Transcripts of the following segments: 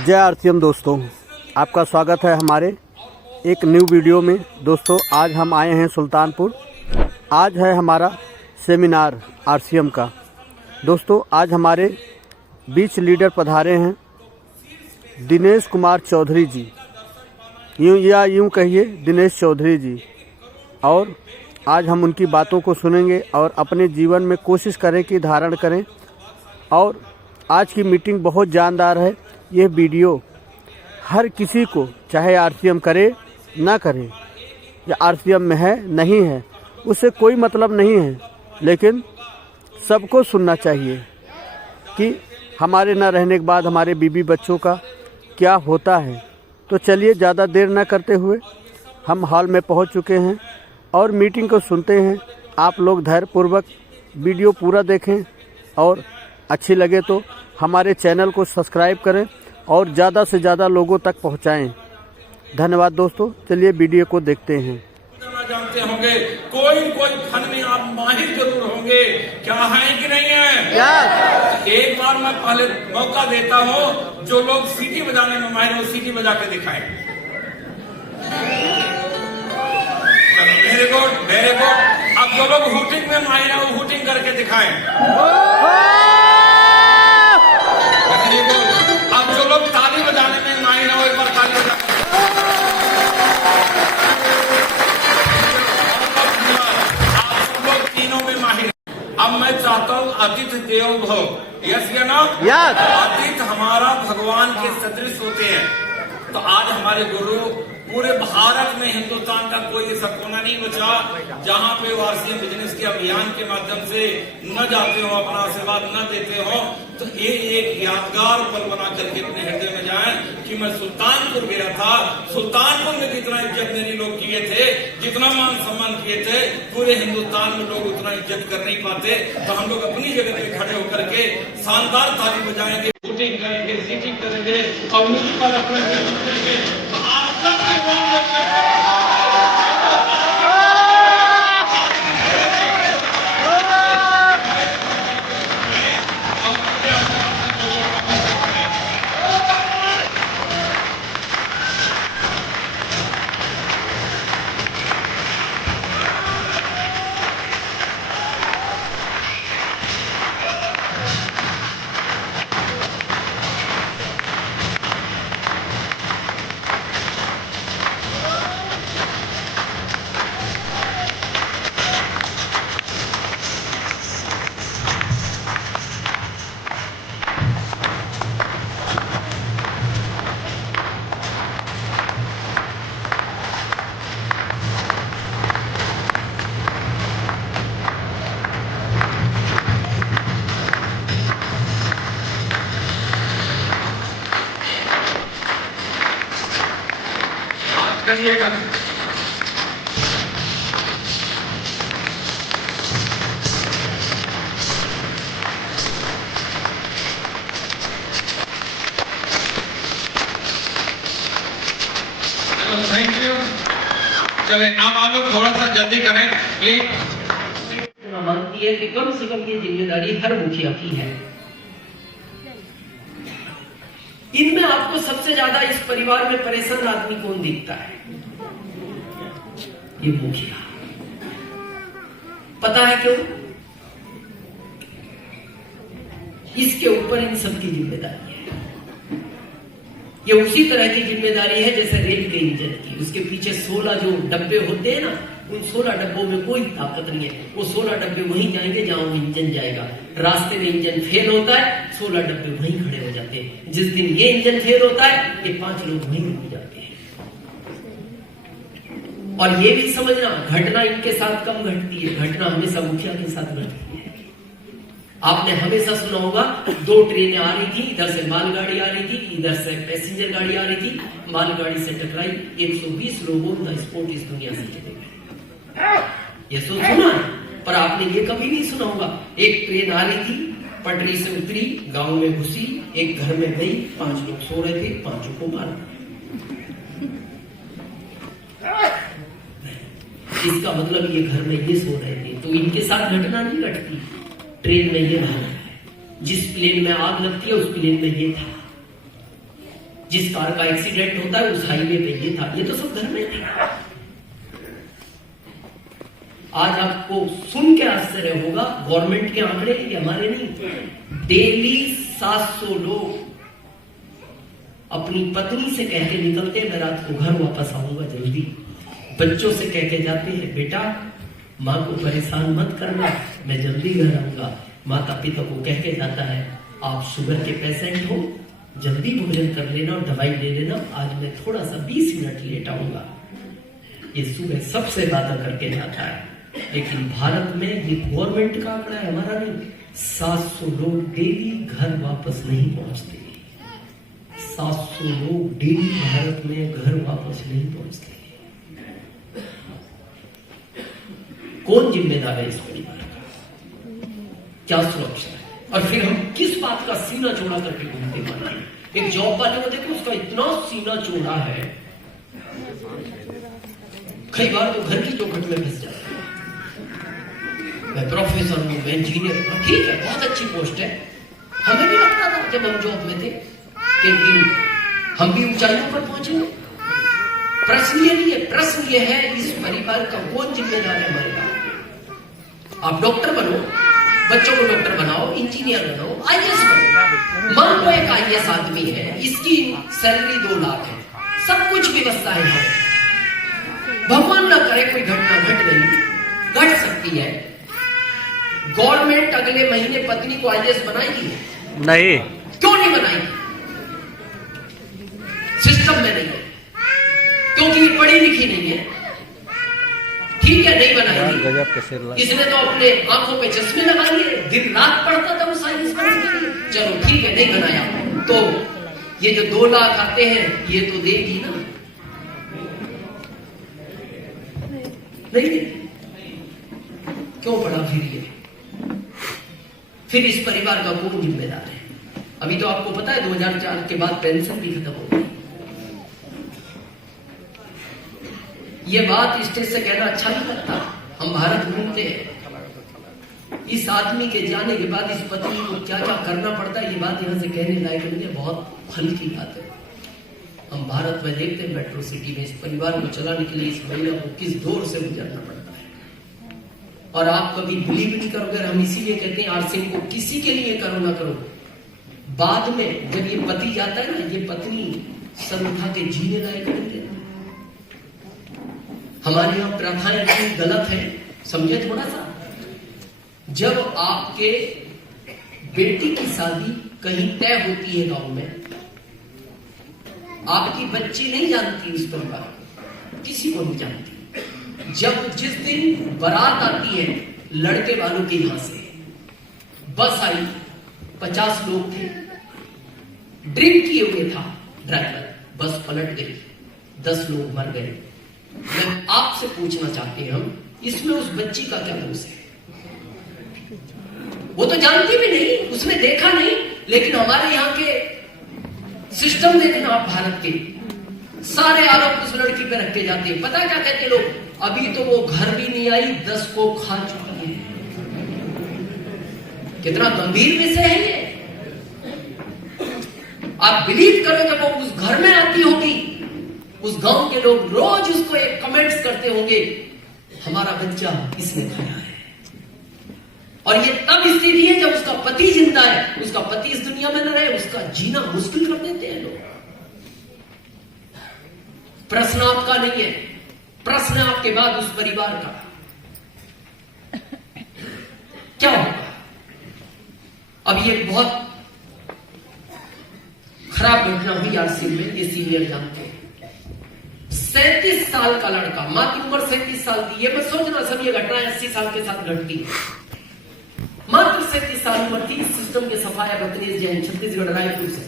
जय आरसीएम दोस्तों, आपका स्वागत है हमारे एक न्यू वीडियो में। दोस्तों आज हम आए हैं सुल्तानपुर। आज है हमारा सेमिनार आरसीएम का। दोस्तों आज हमारे बीच लीडर पधारे हैं दिनेश कुमार चौधरी जी, यूँ कहिए दिनेश चौधरी जी। और आज हम उनकी बातों को सुनेंगे और अपने जीवन में कोशिश करें कि धारण करें। और आज की मीटिंग बहुत जानदार है। यह वीडियो हर किसी को, चाहे आरसीएम करे ना करे या आरसीएम में है नहीं है, उससे कोई मतलब नहीं है, लेकिन सबको सुनना चाहिए कि हमारे ना रहने के बाद हमारे बीबी बच्चों का क्या होता है। तो चलिए ज़्यादा देर ना करते हुए हम हॉल में पहुंच चुके हैं और मीटिंग को सुनते हैं। आप लोग धैर्यपूर्वक वीडियो पूरा देखें और अच्छी लगे तो हमारे चैनल को सब्सक्राइब करें और ज़्यादा से ज़्यादा लोगों तक पहुंचाएं। धन्यवाद दोस्तों, चलिए वीडियो को देखते हैं। जानते होंगे कोई फन में आप माहिर जरूर होंगे, क्या है कि नहीं है? एक बार मैं पहले मौका देता हूं, जो लोग सीटी बजाने में माहिर हो सीटी बजा के दिखाएं। Very good very good. अब जो लोग हुटिंग में माहिर है वो हुटिंग करके दिखाएं। Very good. अब जो लोग ताली बजाने में माहिर है वो एक बार ताली बजा। अब मैं चाहता हूँ अतिथि देवो भव। यस या नो? अतिथि हमारा भगवान के सदृश होते हैं। तो आज हमारे गुरु पूरे भारत में, हिंदुस्तान का कोई ऐसा कोना नहीं बचा जहाँ पे वो आरसीएम बिजनेस के अभियान के माध्यम से न जाते हो, अपना आशीर्वाद न देते हो। तो ये एक यादगार पल बना करके अपने हृदय में जाए कि मैं सुल्तानपुर गया था। सुल्तानपुर में जितना इज्जत मेरी लोग किए थे, जितना मान सम्मान किए थे, पूरे हिंदुस्तान में लोग उतना इज्जत कर नहीं पाते। तो हम लोग अपनी जगह पे खड़े होकर के शानदार ताली बजाएंगे, शूटिंग करेंगे, सीटिंग करेंगे और म्यूजिकल करेंगे। आप सबके करिएगा। Thank you. चले अब आप लोग थोड़ा सा जल्दी करें प्लीज। मानती है कि कम से कम ये जिम्मेदारी हर मुखिया की है। इनमें आपको सबसे ज्यादा इस परिवार में परेशान आदमी कौन दिखता है? ये मुखिया। पता है क्यों? इसके ऊपर इन सबकी जिम्मेदारी है। ये उसी तरह की जिम्मेदारी है जैसे रेल के इंजन की। उसके पीछे 16 जो डब्बे होते हैं ना, उन 16 डब्बों में कोई ताकत नहीं है। वो 16 डब्बे वहीं जाएंगे जहां वो इंजन जाएगा। रास्ते में इंजन फेल होता है, 16 डब्बे वहीं खड़े हो जाते हैं। जिस दिन ये इंजन फेल होता है, ये 5 लोग वहीं रुक जाते हैं। और ये भी समझना, घटना इनके साथ कम घटती है, घटना हमेशा मुखिया के साथ घटती है। आपने हमेशा सुना होगा 2 ट्रेनें आ रही थी, इधर से मालगाड़ी आ रही थी, इधर से पैसेंजर गाड़ी आ रही थी। मालगाड़ी से टकराई, 120 लोगों का स्पोर्ट इस दुनिया से चले गए। ये सुना है, पर आपने ये कभी नहीं सुना होगा एक ट्रेन आ रही थी, पटरी से उतरी, गांव में घुसी, एक घर में गई, 5 लोग सो रहे थे, 5 को मारा। इसका मतलब ये घर में ये सो रहे थे, तो इनके साथ घटना नहीं घटती। ट्रेन में ये रहा है, जिस प्लेन में आग लगती है उस प्लेन में ये था। जिस कार का एक्सीडेंट होता है उस हाईवे पे ये था, ये तो सब घर में था। आज आपको सुन के आश्चर्य होगा, गवर्नमेंट के आंकड़े, ये हमारे नहीं, डेली 700 लोग अपनी पत्नी से कह के निकलते हैं मैं रात को घर वापस आऊंगा जल्दी। बच्चों से कह के जाते हैं बेटा माँ को परेशान मत करना, मैं जल्दी घर आऊंगा। माता पिता को कह के जाता है आप शुगर के पेशेंट हो, जल्दी भोजन कर लेना और दवाई ले लेना, आज मैं थोड़ा सा 20 मिनट लेट आऊंगा। ये सुबह सबसे वादा करके जाता है। लेकिन भारत में ये गवर्नमेंट का आंकड़ा है, हमारा नहीं। 700 लोग डेली घर वापस नहीं पहुंचते। 700 लोग डेली भारत में घर वापस नहीं पहुंचते। कौन जिम्मेदार है इस परिवार का? क्या सुरक्षा है? और फिर हम किस बात का सीना चौड़ा करके घूमते मारते हैं? एक जॉब वाले को देखो, उसका इतना सीना चौड़ा है, कई बार तो घर की चौखट में फंस जाता है। मैं प्रोफेसर हूं, मैं इंजीनियर हूं, ठीक है, बहुत अच्छी पोस्ट है। हमें भी लगता था जब हम जॉब में थे कि एक दिन हम भी ऊंचाइयों पर पहुंचेंगे। प्रश्न ये नहीं है, प्रश्न ये है इस परिवार का कौन जिम्मेदार है हमारे का? आप डॉक्टर बनो, बच्चों को डॉक्टर बनाओ, इंजीनियर बनो, आईएएस बनो। मान लो एक आईएएस आदमी है, इसकी सैलरी 2 लाख है, सब कुछ व्यवस्था है, भगवान ना करे कोई घटना घट गई, घट सकती है, गवर्नमेंट अगले महीने पत्नी को आईएएस बनाएगी? नहीं। क्यों नहीं बनाएगी? सिस्टम में नहीं है, क्योंकि ये पढ़ी लिखी नहीं है। ठीक है, नहीं बनाएगी। इसने तो अपने आंखों पे चश्मे लगा लिए, दिन रात पढ़ता था उस आईएएस बनने के लिए। चलो ठीक है, नहीं बनाया, तो ये जो 2 लाख आते हैं ये तो देगी ना? नहीं देगी। क्यों पढ़ा फिर ये? फिर इस परिवार का कौन जिम्मेदार है? अभी तो आपको पता है 2004 के बाद पेंशन भी खत्म हो गई। ये बात स्टेज से कहना अच्छा नहीं लगता। हम भारत घूमते हैं, इस आदमी के जाने के बाद इस पत्नी को क्या क्या करना पड़ता है, ये बात यहां से कहने लायक नहीं है, बहुत हल्की बात है। हम भारत में देखते हैं मेट्रो सिटी में इस परिवार को चलाने के लिए इस महिला को किस दौर से गुजरना पड़ता है। और आप कभी बिलीव नहीं करोगे, हम इसीलिए कहते हैं आरसीएम को किसी के लिए करो ना करो, बाद में जब ये पति जाता है ना, ये पत्नी सर उठा के जीने लायक नहीं देती। हमारे यहाँ प्रथाएं इतनी गलत है, समझे थोड़ा सा। जब आपके बेटी की शादी कहीं तय होती है गांव में, आपकी बच्ची नहीं जानती उस परिवार को, किसी को नहीं जानती। जब जिस दिन बारात आती है लड़के वालों के यहां से, बस आई, 50 लोग थे, ड्रिंक किए हुए था ड्राइवर, बस पलट गई, 10 लोग मर गए। मैं आपसे पूछना चाहते हैं हम, इसमें उस बच्ची का क्या दोष है? वो तो जानती भी नहीं, उसने देखा नहीं, लेकिन हमारे यहाँ के सिस्टम देखना आप भारत के, सारे आरोप उस लड़की पे रखे जाते हैं। पता क्या कहते हैं लोग? अभी तो वो घर भी नहीं आई, 10 को खा चुकी है। कितना गंभीर विषय है ये। आप बिलीव करो, जब वो उस घर में आती होगी, उस गांव के लोग रोज उसको एक कमेंट्स करते होंगे, हमारा बच्चा इसने खाया है। और ये तब स्थिति है जब उसका पति जिंदा है, उसका पति इस दुनिया में न रहे, उसका जीना मुश्किल कर देते हैं लोग। प्रश्न आपका नहीं है, प्रश्न आपके बाद उस परिवार का क्या होगा। अब ये बहुत खराब घटना हुई आरसीएम में, ये सीनियर जानते हैं। 37 साल का लड़का, मां की उम्र 37 साल थी। ये मत सोचना सब ये घटनाएं 80 साल के साथ घटती है। मात्र 37 साल उम्र थी। सिस्टम के सफाया बदनीस जैन छत्तीसगढ़ रायपुर से।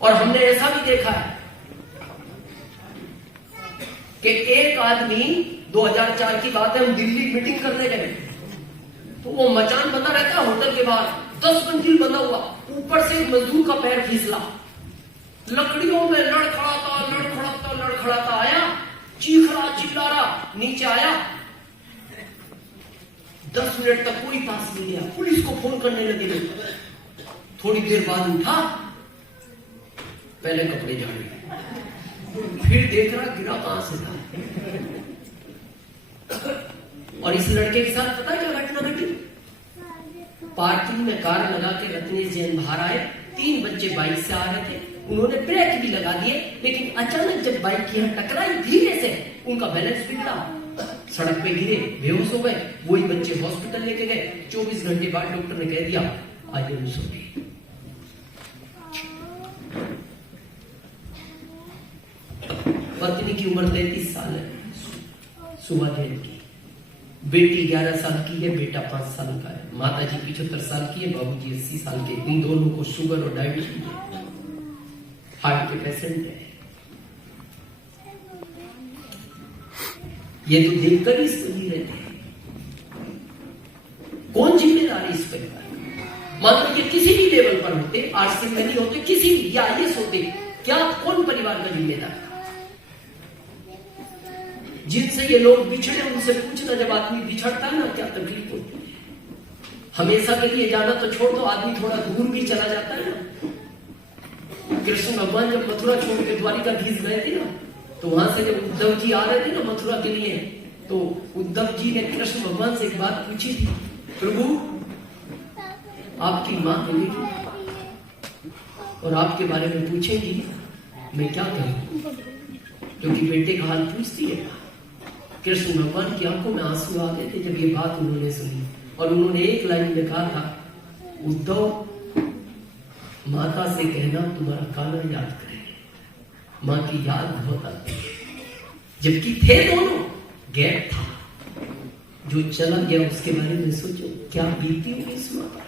और हमने ऐसा भी देखा है कि एक आदमी, 2004 की बात है, हम दिल्ली मीटिंग करने गए, तो वो मचान बना रहता है होटल के बाहर, 10 मंजिल बना हुआ, ऊपर से एक मजदूर का पैर फिसला, लकड़ियों में लड़खड़ाता आया, चीख रहा चिल्ला रहा, नीचे आया, 10 मिनट तक कोई पास नहीं गया, पुलिस को फोन करने लगे। थोड़ी देर बाद उठा, पहले कपड़े झाड़े, फिर देख रहा गिरा कहां से था। और इस लड़के के साथ पता क्या घटना घटी? पार्किंग में कार लगा के रत्नेश जैन बाहर आए, 3 बच्चे बाइक से आ रहे थे, उन्होंने ब्रेक भी लगा दिए, लेकिन अचानक जब बाइक यहाँ टकराई धीरे से, उनका बैलेंस बिगड़ा, सड़क पे गिरे, बेहोश हो गए। वही बच्चे हॉस्पिटल लेके गए। 24 घंटे बाद डॉक्टर ने कह दिया आज बेहोश हो गए। पत्नी की उम्र 33 साल है, सुबह जैन की। बेटी 11 साल की है, बेटा 5 साल का है। माता जी 75 साल की है, बाबूजी 80 साल के। इन दोनों को शुगर और डायबिटीज है, हार्ट के पेशेंट है। ये तो देखकर ही इसको जी रहते हैं। कौन जिम्मेदार है इस परिवार का? मान लीजिए किसी भी लेवल पर होते, आरसी में नहीं होते, किसी भी या आईएएस होते, क्या कौन परिवार का जिम्मेदार? जिनसे ये लोग बिछड़े उनसे पूछना, जब आदमी बिछड़ता है ना क्या तकलीफ होती है। हमेशा के लिए जाना तो छोड़ दो, आदमी थोड़ा दूर भी चला जाता है ना। कृष्ण भगवान जब मथुरा छोड़ के द्वारिकाधीश गए थे ना, तो वहां से जब उद्धव जी आ रहे थे ना मथुरा के लिए, तो उद्धव जी ने कृष्ण भगवान से एक बात पूछी थी, प्रभु आपकी मां मिलेगी और आपके बारे में पूछेगी, मैं क्या करूं? क्योंकि बेटे का हाल पूछती है। कृष्ण भगवान की आंखों में आंसू आ गए थे जब ये बात उन्होंने सुनी, और उन्होंने एक लाइन में कहा था, उद्धव माता से कहना तुम्हारा काना याद करे, मां की याद बहुत आती है। जबकि थे दोनों, गैप था, जो चला गया उसके बारे में सोचो क्या बीती होगी इस मां पर।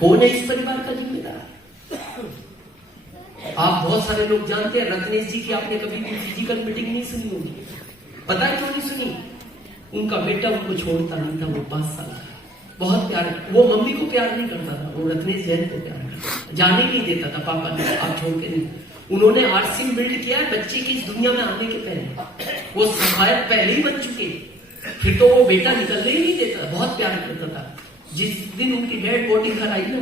कौन है इस परिवार का जिम्मेदार? आप बहुत सारे लोग जानते हैं रत्नेश जी की आपने कभी भी फिजिकल मीटिंग नहीं सुनी होगी। पता है क्यों नहीं सुनी? उनका बेटा उनको छोड़ता नहीं था, वो 5 साल का, बहुत प्यार, वो मम्मी को प्यार नहीं करता था, वो रत्नेश जैन को प्यार करता था, जाने नहीं देता था, पापा ने आप छोड़ के नहीं। उन्होंने आरसी बिल्ड किया है बच्चे की इस दुनिया में आने के पहले, वो सफायत पहले ही बन चुके, फिर तो वो बेटा निकलने ही नहीं देता, बहुत प्यार करता था। जिस दिन उनकी डेड बॉडी घर आई ना,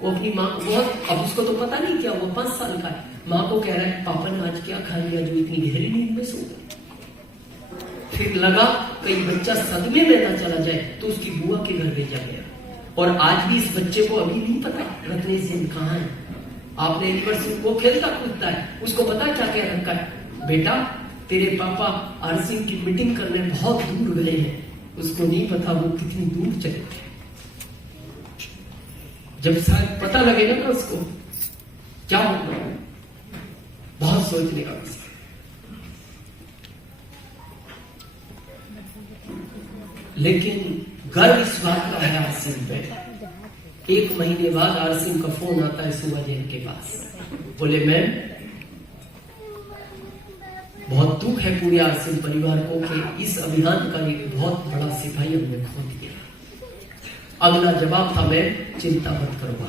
वो अपनी माँ को बहुत, अब उसको तो पता नहीं क्या, वो 5 साल का है, माँ को कह रहा है पापा ने आज क्या खा लिया जो इतनी गहरी नींद में सो गए। फिर लगा कहीं बच्चा सदमे में ना चला जाए, तो उसकी बुआ के घर भेजा गया। और आज भी इस बच्चे को अभी नहीं पता रत्नेश जैन कहाँ है। आपने यूनिवर्सिटी वो खेलता कूदता है, उसको पता क्या कह रखा है, बेटा तेरे पापा आरसी की मीटिंग करने बहुत दूर गए हैं। उसको नहीं पता वो कितनी दूर चले थे। जब शायद पता लगेगा ना उसको क्या होगा, बहुत सोचने का विषय। लेकिन गर्व इस बात का है आरसीएम पे, 1 महीने बाद आरसीएम का फोन आता है सुबह जैन के पास, बोले मैम बहुत दुख है पूरे आरसीएम परिवार को कि इस अभियान का एक बहुत बड़ा सिपाही हमने खो दिया। अगला जवाब था मैम चिंता मत करो,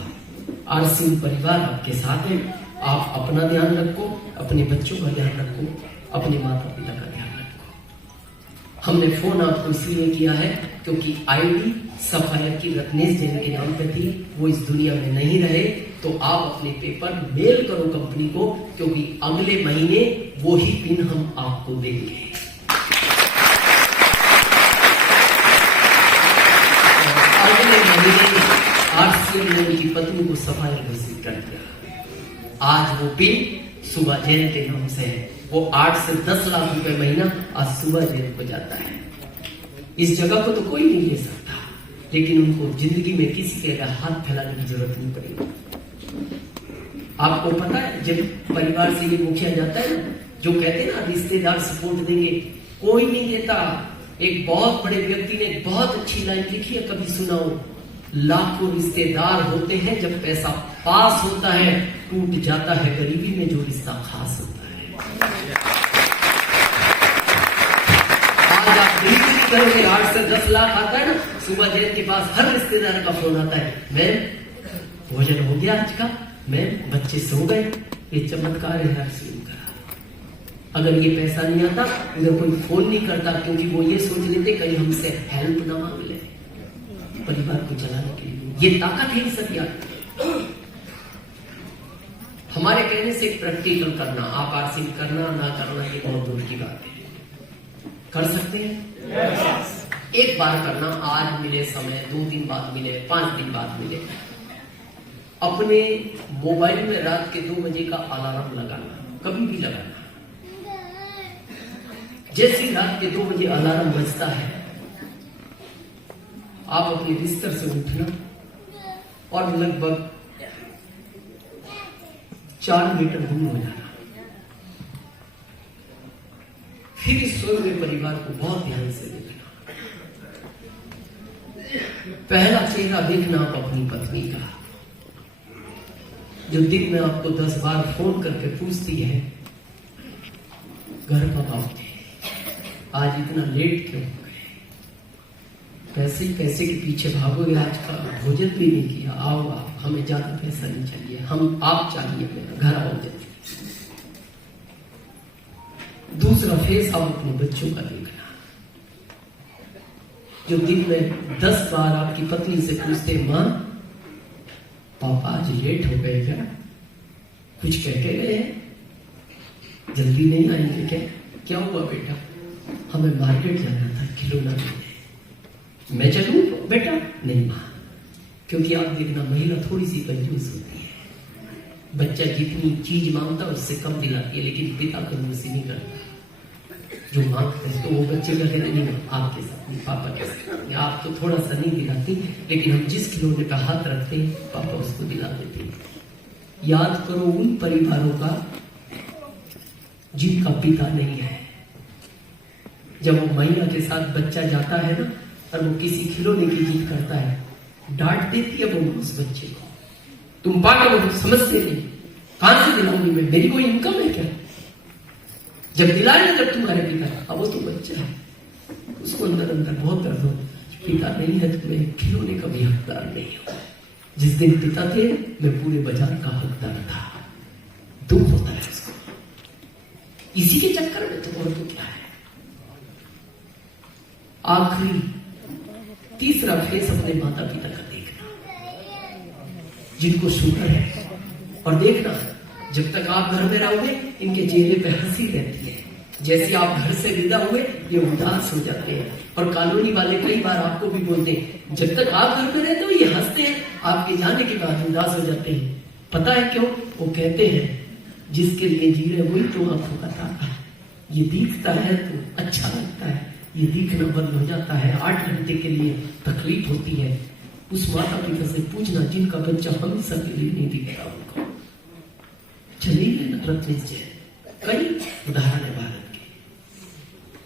आरसीएम परिवार आपके साथ है, आप अपना ध्यान रखो, अपने बच्चों का ध्यान रखो, अपने माता पिता का ध्यान रखो। हमने फोन आपको इसलिए किया है क्योंकि आईडी सफायत की रत्नेश जैन के नाम पे थी, वो इस दुनिया में नहीं रहे, तो आप अपने पेपर मेल करो कंपनी को, क्योंकि अगले महीने वो ही पिन हम आपको देंगे। अगले महीने आरसीएम ने उनकी पत्नी को सफायत घोषित कर दिया। आज वो पिन सुबह जैन के नाम से है, वो 8 से 10 लाख रुपए महीना आज सुबह जैन को जाता है। इस जगह को तो कोई नहीं ले सकता, लेकिन उनको जिंदगी में किसी के आगे हाथ फैलाने की जरूरत नहीं पड़ेगी। आपको पता है जब परिवार से ये मुखिया जाता है ना, जो कहते हैं ना रिश्तेदार सपोर्ट देंगे, कोई नहीं देता। एक बहुत बड़े व्यक्ति ने बहुत अच्छी लाइन लिखी है, कभी सुनाओ, लाखों रिश्तेदार होते हैं, जब पैसा पास होता है टूट जाता है गरीबी में जो रिश्ता खास होता है। आज आप डिलीवरी करोगे 8 से 10 लाख आता है ना, सुबह जैन के पास हर रिश्तेदार का फोन आता है, मैम भोजन हो गया आज का, मैम बच्चे सो गए। ये चमत्कार है आरसीएम का। अगर ये पैसा नहीं आता उधर कोई फोन नहीं करता, क्योंकि वो ये सोच लेते कहीं हमसे हेल्प ना मांग ले परिवार को चलाने के लिए। ये ताकत है सब यार। हमारे कहने से प्रैक्टिकल करना, आप आरसीएम करना ना करना ये बहुत दूर की बात है। कर सकते हैं? एक बार करना, आज मिले समय, 2 दिन बाद मिले, 5 दिन बाद मिले। अपने मोबाइल में रात के 2 बजे का अलार्म लगाना, कभी भी लगाना। जैसे रात के 2 बजे अलार्म बजता है, आप अपने बिस्तर से उठना और लगभग 4 मीटर दूर हो जाना। फिर इस सोए हुए परिवार को बहुत ध्यान से देखना। पहला चेहरा देखना आप अपनी पत्नी का, जो दिन में आपको 10 बार फोन करके पूछती है, घर कब आओगे, आज इतना लेट क्यों हो गए, पैसे के पीछे भागोगे, आज का भोजन भी नहीं किया, आओ आप, हमें ज्यादा पैसा नहीं चाहिए, हम आप चाहिए, मेरा घर आओ जल्दी। दूसरा फेस आप अपने बच्चों का देखना, जो दिन में 10 बार आपकी पत्नी से पूछते, मां पापा आज लेट हो गए क्या, कुछ कह के गए हैं, जल्दी नहीं आएंगे क्या हुआ बेटा, हमें मार्केट जाना था, खिलौना लेने, मैं चलूं बेटा, नहीं मां, क्योंकि आप देखना महिला थोड़ी सी कंजूस होती है, बच्चा जितनी चीज मांगता है उससे कम दिलाती है, लेकिन पिता कंजूसी नहीं करता, जो मांगते हैं तो वो बच्चे का कहना नहीं, आपके साथ नहीं, पापा के साथ, आप तो थोड़ा सा नहीं दिलाती, लेकिन हम जिस खिलौने पे हाथ रखते हैं पापा उसको दिला देते हैं। याद करो उन परिवारों का जिनका पिता नहीं है। जब वो महिला के साथ बच्चा जाता है ना और वो किसी खिलौने की जिद करता है, डांट देती है वो उस बच्चे को, तुम पागल हो, समझते नहीं, कहां से दिलाऊंगी मैं, मेरी कोई इनकम है क्या, जब दिलाए ना जब तुम्हारे पिता, अब वो तो बच्चा है, उसको अंदर अंदर बहुत दर्द होता, पिता नहीं है तो मैं खिलौने का भी हकदार नहीं हूं, जिस दिन पिता थे मैं पूरे बाजार का हकदार था, दुख होता है उसको, इसी के चक्कर में तो और तो क्या है। आखिरी तीसरा फेस अपने माता पिता का देखना, जिनको शुगर है, और देखना जब तक आप घर में रहोगे इनके चेहरे पे हंसी रहती है, जैसे आप घर से विदा हुए ये उदास हो जाते हैं, और कॉलोनी वाले कई बार आपको भी बोलते हैं, जब तक आप घर में रहते हो ये हंसते हैं, आपके जाने के बाद उदास हो जाते हैं, पता है क्यों, वो कहते हैं जिसके लिए जी रहे वही तो आपको बताता है, ये दिखता है तो अच्छा लगता है, ये दिखना बंद हो जाता है, 8 घंटे के लिए तकलीफ होती है। उस माता पिता से पूछना जिनका बच्चा हमेशा के लिए नहीं दिखता उनको, चलिए रत्न कई उदाहरण है भारत के।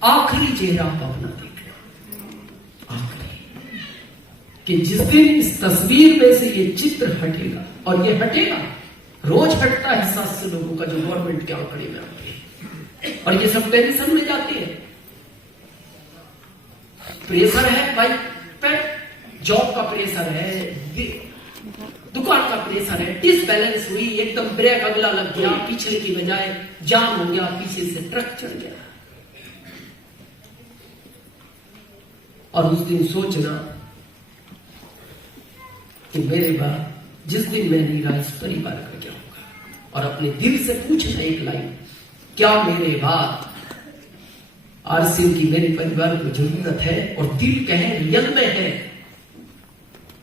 आखिरी चेहरा आप अपना देखना, आखिरी, कि जिस दिन इस तस्वीर में से ये चित्र हटेगा, और ये हटेगा, रोज हटता है 700 लोगों का जो गवर्नमेंट के आंकड़े में आते हैं, और ये सब पेंशन में जाते हैं। प्रेशर है बाइक पे, जॉब का प्रेशर है, दुकान का प्रेशर है, डिसबैलेंस हुई, एकदम ब्रेक अगला लग गया, पिछले की बजाय जाम हो गया, पीछे से ट्रक चढ़ गया, और उस दिन सोचना कि मेरे बाद जिस दिन मैं नहीं रहा इस परिवार का क्या होगा, और अपने दिल से पूछना एक लाइन, क्या मेरे बाद आरसीएम की मेरे परिवार को जरूरत है, और दिल कहे रियल में है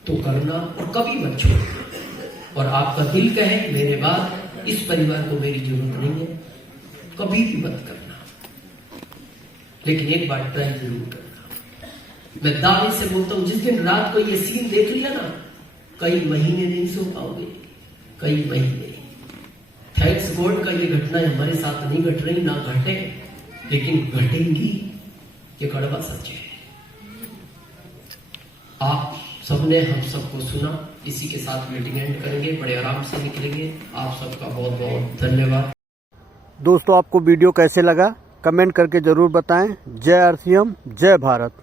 तो करना, और कभी मत छोड़ना, और आपका दिल कहे मेरे बाद इस परिवार को मेरी जरूरत नहीं है, कभी भी मत करना, लेकिन एक बार ट्राई जरूर करना। मैं दावे से बोलता हूं, जिस दिन रात को ये सीन देख लिया ना, कई महीने नहीं सो पाओगे, कई महीने। थैंक्स गॉड का ये घटना हमारे साथ नहीं घट रही, ना घटे, लेकिन घटेंगी, ये कड़वा सच है। आप सबने हम सबको सुना, इसी के साथ मीटिंग एंड करेंगे, बड़े आराम से निकलेंगे। आप सबका बहुत बहुत धन्यवाद। दोस्तों आपको वीडियो कैसे लगा कमेंट करके ज़रूर बताएं। जय आरसीएम, जय भारत।